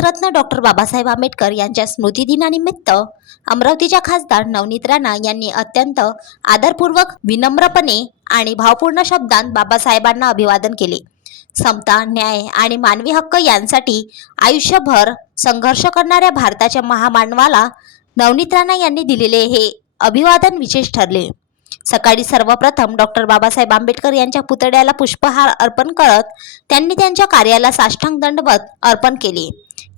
Bharat Ratna doctor Babasaheb Ambedkar यांच्या स्मृतिदिनानिमित्त अमरावतीच्या खासदार नवनीत राणा यांनी अत्यंत आदरपूर्वक विनम्रपणे आणि भावपूर्ण शब्दांत बाबासाहेबांना अभिवादन केले. समता न्याय आणि मानवी हक्क यांसाठी आयुष्यभर संघर्ष करणाऱ्या भारताच्या महामानवाला नवनीत राणा यांनी दिलेले हे अभिवादन विशेष ठरले. सकाळी सर्वप्रथम डॉक्टर बाबासाहेब आंबेडकर यांच्या पुतळ्याला पुष्पहार अर्पण करत त्यांनी त्यांच्या कार्याला साष्टांग दंडवत अर्पण केले.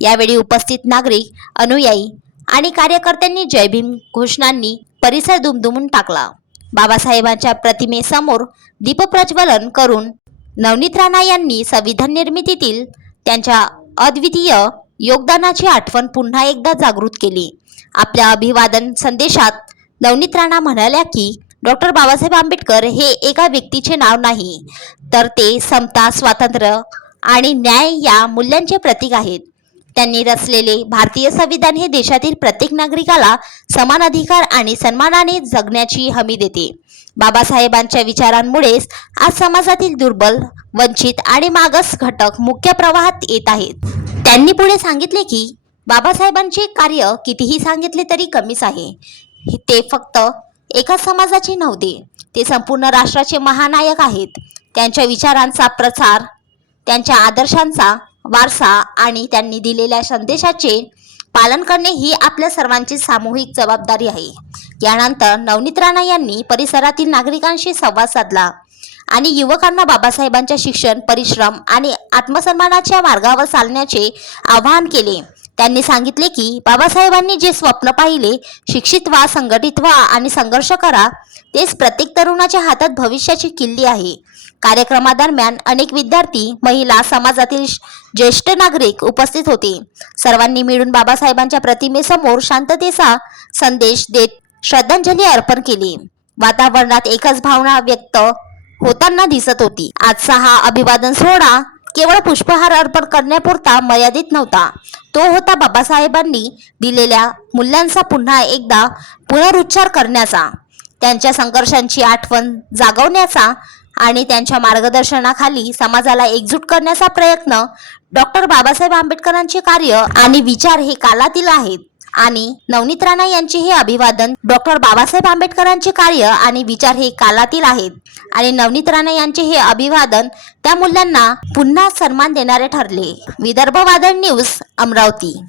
यावेळी उपस्थित नागरिक अनुयायी आणि कार्यकर्त्यांनी जय भीम घोषणांनी परिसर दुमदुमून टाकला. बाबासाहेबांच्या प्रतिमेसमोर दीपप्रज्वलन करून नवनीत राणा यांनी संविधान निर्मितीतील त्यांच्या अद्वितीय योगदानाची आठवण पुन्हा एकदा जागृत केली. आपल्या अभिवादन संदेशात नवनीत राणा म्हणाल्या की डॉक्टर बाबासाहेब आंबेडकर हे एका व्यक्तीचे नाव नाही तर ते समता स्वातंत्र्य आणि न्याय या मूल्यांचे प्रतीक आहेत. त्यांनी रचलेले भारतीय संविधान हे देशातील प्रत्येक नागरिकाला समान अधिकार आणि सन्मानाने जगण्याची हमी देते. बाबासाहेबांच्या विचारांमुळेच आज समाजातील दुर्बल वंचित आणि मागास घटक मुख्य प्रवाहात येत आहेत. त्यांनी पुढे सांगितले की बाबासाहेबांचे कार्य कितीही सांगितले तरी कमीच आहे. ते फक्त एका समाजाचे नव्हते ते संपूर्ण राष्ट्राचे महानायक आहेत. त्यांच्या विचारांचा प्रसार त्यांच्या आदर्शांचा वारसा आणि त्यांनी दिलेल्या संदेशाचे पालन करणे ही आपल्या सर्वांची सामूहिक जबाबदारी आहे. यानंतर नवनीत राणा यांनी परिसरातील नागरिकांशी संवाद साधला आणि युवकांना बाबासाहेबांच्या शिक्षण परिश्रम आणि आत्मसन्मानाच्या मार्गावर चालण्याचे आवाहन केले. त्यांनी सांगितले की बाबासाहेबांनी जे स्वप्न पाहिले शिक्षित व्हा संघटित व्हा आणि संघर्ष करा तेच प्रत्येक तरुणाच्या हातात भविष्याची किल्ली आहे. कार्यक्रमादरम्यान अनेक विद्यार्थी महिला समाजातील ज्येष्ठ नागरिक उपस्थित होते. सर्वांनी मिळून बाबासाहेबांच्या प्रतिमेसमोर शांततेचा संदेश देत श्रद्धांजली अर्पण केली. वातावरणात एकच भावना व्यक्त होताना दिसत होती. आजचा हा अभिवादन सोहळा केवळ पुष्पहार अर्पण करण्यापुरता मर्यादित नव्हता. तो होता बाबासाहेबांनी दिलेल्या मूल्यांचा पुन्हा एकदा पुनरुच्चार करण्याचा. त्यांच्या संघर्षांची आठवण जागवण्याचा आणि त्यांच्या मार्गदर्शनाखाली समाजाला एकजूट करण्याचा प्रयत्न डॉक्टर बाबासाहेब आंबेडकरांचे कार्य आणि विचार हे कालातील आहेत. आणि नवनीत राणा यांचे हे अभिवादन डॉक्टर बाबासाहेब आंबेडकरांचे कार्य आणि विचार हे कालातील आहेत. आणि नवनीत राणा यांचे हे अभिवादन त्या मूल्यांना पुन्हा सन्मान देणारे ठरले. विदर्भवादन न्यूज अमरावती.